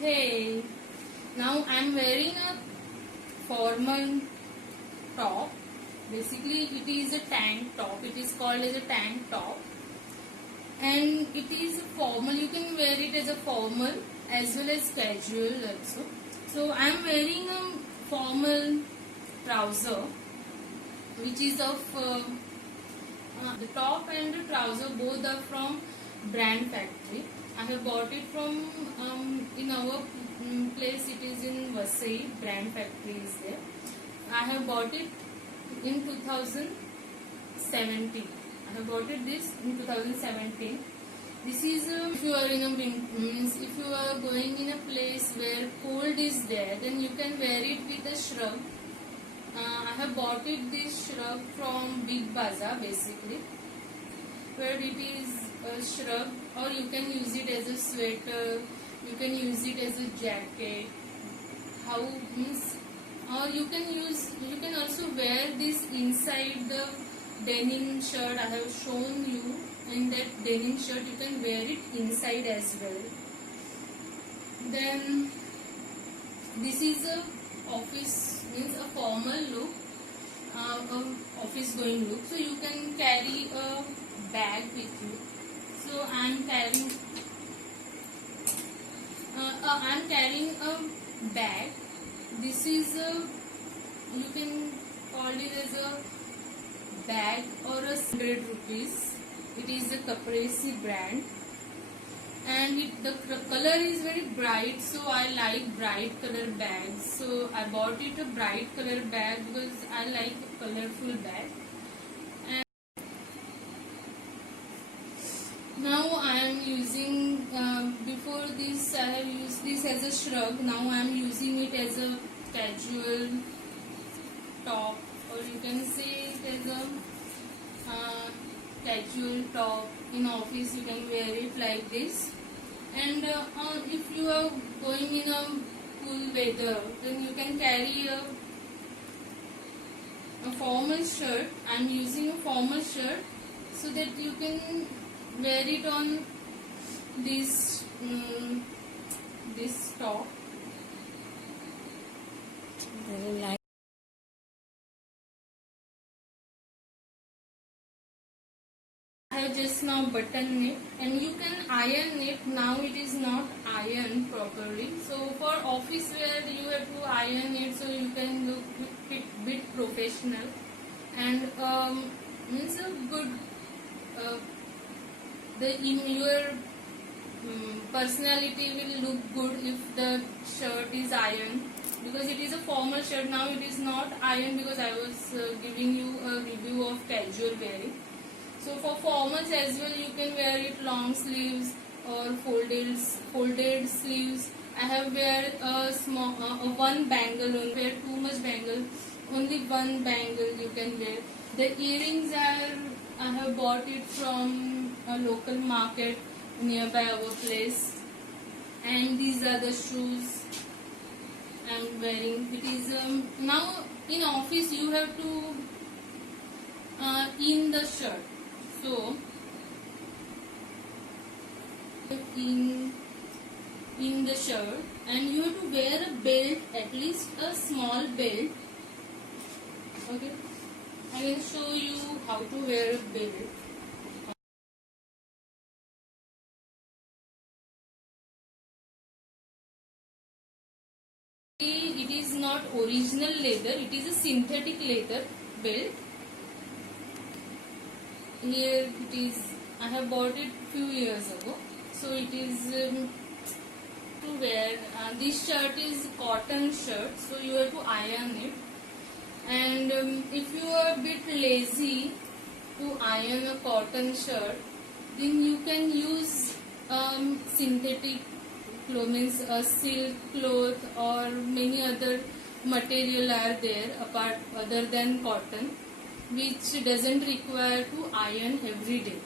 Hey, now I'm wearing a formal top. Basically, it is a tank top. It is called as a tank top, and it is formal. You can wear it as a formal as well as casual also. So I'm wearing a formal trouser, which is of the top and the trouser both are from Brand Factory. I have bought it from in our place. It is in Vasai. Brand Factory is there. I have bought it in 2017. I have bought it this in 2017. This is if you are in a means if you are going in a place where cold is there, then you can wear it with a shrug. I have bought this shrug from Big Bazaar basically, where it is a shrug, or you can use it as a sweater, you can use it as a jacket. How means, or you can also wear this inside the denim shirt. I have shown you in that denim shirt. You can wear it inside as well. Then this is a office, means a formal look, office going look. So you can carry a bag with you. So I'm carrying a bag. This is you can call it as a bag or a 100 rupees. It is a Caprese brand, and the color is very bright, so I like bright color bags. So I bought it a bright color bag because I like a colorful bag. And now I am using, before this I have used this as a shrug. Now I am using it as a casual top, or you can say it as a casual top. In office you can wear it like this. And if you are going in a cool weather, then you can carry a formal shirt. I am using a formal shirt so that you can wear it on this this top. I have just now buttoned it, and you can iron it. Now it is not ironed properly. So for office wear you have to iron it, so you can look bit professional, and means a good your personality will look good if the shirt is ironed, because it is a formal shirt. Now it is not ironed because I was giving you a review of casual wearing. So for formals as well, you can wear it long sleeves or folded sleeves. I have wear a small one bangle only. Wear too much bangle. Only one bangle you can wear. The earrings I have bought it from a local market nearby our place. And these are the shoes I am wearing. It is now in office you have to in the shirt. So in the shirt, and you have to wear a belt, at least a small belt. Okay, I will show you how to wear a belt. It is not original leather, it is a synthetic leather belt. Here it is, I have bought it few years ago. So it is to wear. This shirt is cotton shirt, so you have to iron it. And if you are a bit lazy to iron a cotton shirt, then you can use synthetic cloth, means a silk cloth, or many other material are there apart other than cotton, which doesn't require to iron every day.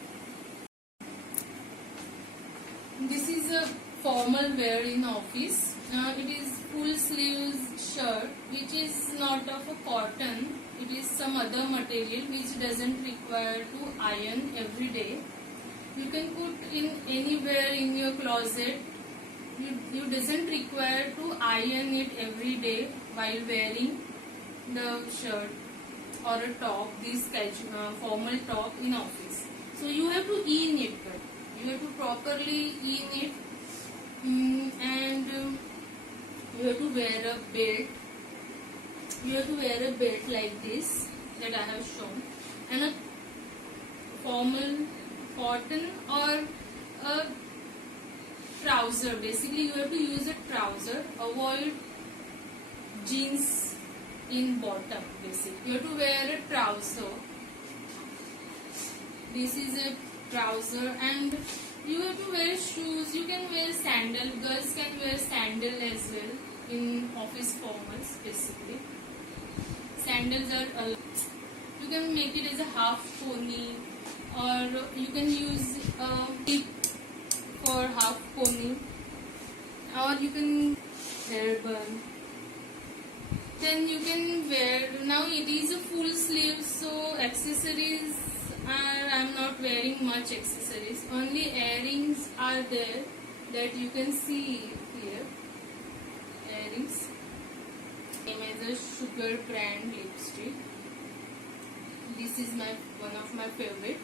This is a formal wear in office. It is full sleeves shirt, which is not of a cotton. It is some other material which doesn't require to iron every day. You can put in anywhere in your closet, you doesn't require to iron it every day while wearing the shirt or a top, this formal top in office. So you have to in it, but you have to properly in it, and you have to wear a belt. You have to wear a belt like this that I have shown, and a formal cotton or a trouser. Basically, you have to use a trouser. Avoid jeans in bottom. Basically, you have to wear a trouser. This is a trouser, and you have to wear shoes. You can wear sandal. Girls can wear sandal as well in office formals. Basically, sandals are. You can make it as a half pony, or you can use a tip for half pony, or you can hair bun. Then you can wear. Now it is a full sleeve, so accessories are. I'm not wearing much accessories. Only earrings are there that you can see here. Earrings. Same as a Sugar brand lipstick. This is one of my favorite.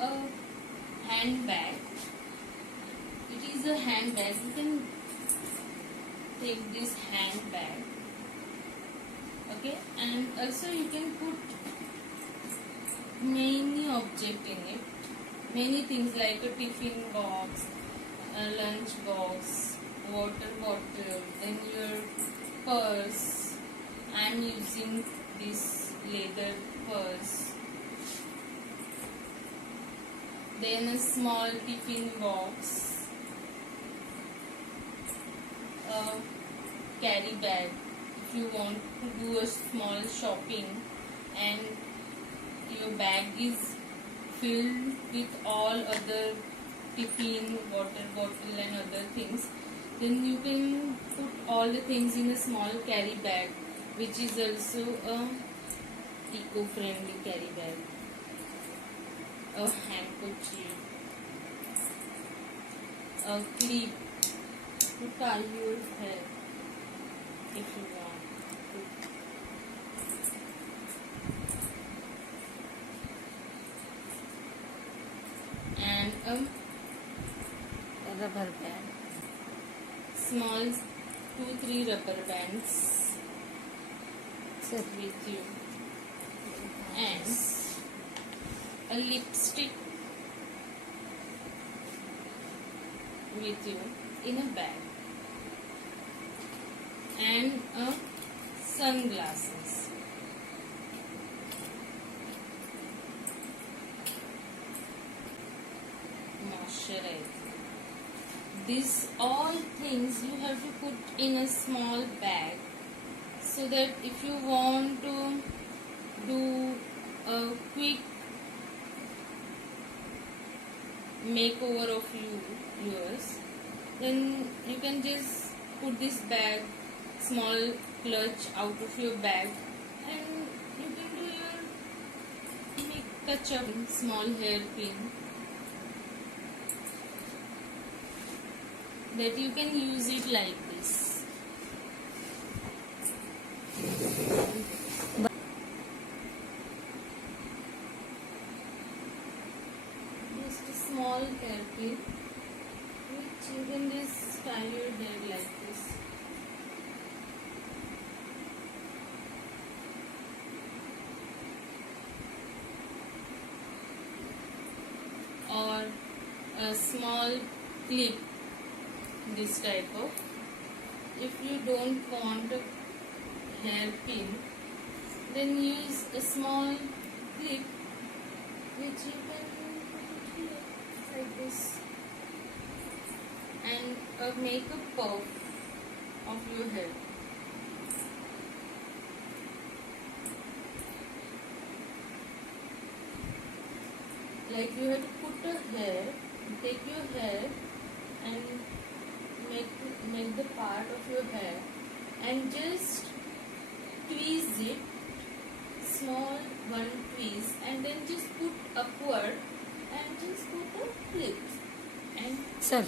A handbag. It is a handbag. You can take this handbag. Okay, and also you can put many objects in it. Many things like a tiffin box, a lunch box, water bottle, then your purse. I am using this leather purse. Then a small tiffin box, a carry bag if you want to do a small shopping and your bag is filled with all other tiffin, water bottle and other things, then you can put all the things in a small carry bag, which is also a eco-friendly carry bag. A handkerchief, a clip to tie your hair if you want to. And a rubber band. Small 2-3 rubber bands with you. And a lipstick with you in a bag, and a sunglasses. Moisturizer. These all things you have to put in a small bag, so that if you want to do a quick makeover of yours, then you can just put this bag, small clutch out of your bag, and you can do your touch up small hairpin that you can use it like this. Small hairpin which you can just tie your hair like this. Or a small clip, this type of. If you don't want a hairpin, then use a small clip which you can like this, and and make a puff of your hair. Like you have to put a hair, take your hair and make the part of your hair and just tweeze it, small one tweeze, and then just put upward and just put a clip and Sir,